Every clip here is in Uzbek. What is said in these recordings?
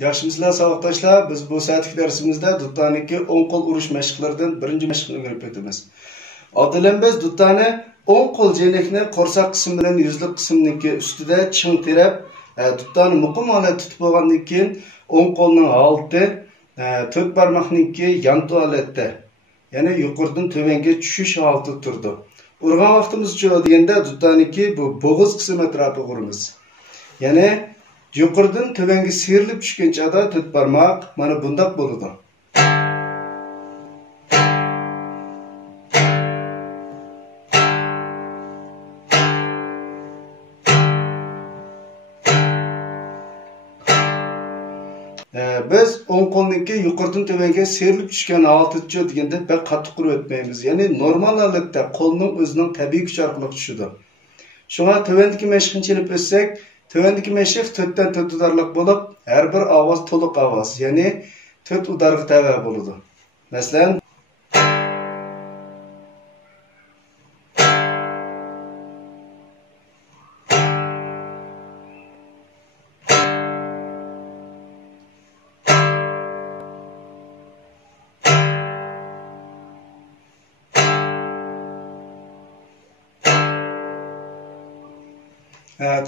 Yaxshimizlar savoqdoshlar, biz bu saatlik darsimizda duttaniki 10 qo'l urish mashqlaridan birinchi mashqni o'rganib o'tamiz. Odalan biz duttani 10 qo'l jenekni qo'rsoq qismi bilan yuzlik qismniki ustida ching terab, duttani muqim holatda tutib olgandan keyin 10 qo'lning olti, 4 barmoqniki yantu holatda, ya'ni yuqoridan tövanga tushish holatida turdi. Urgan vaqtimiz cho'q deganda duttaniki bu bo'g'iz qismi atrofiga uramiz. Ya'ni yuqoridan tövanga sıyrilib tushgan chog'da 4 barmoq mana bundoq bo'ladi. Biz 10 qo'lniki yuqoridan tövanga sıyrilib tushgan holatda deganda pek qattiq urib o'tmaymiz. Ya'ni normal holatda qo'lning o'zining tabiiy kuchi orqali tushadi. Shunga tövandagi mashqni chelib o'tsak, tövandagi mashq 4 dan 4 udarlik bo'lib, har bir ovoz to'liq ovoz, ya'ni 4 udarga tava bo'ladi. Masalan,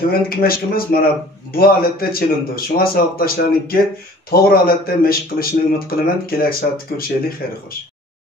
tövandagi mashqimiz mana bu holatda chelindi. Shunga savoqdoshlarniki to'g'ri holatda mashq qilishni umid qilaman. Kelasi soatda ko'rishaylik. Xayr xo'sh.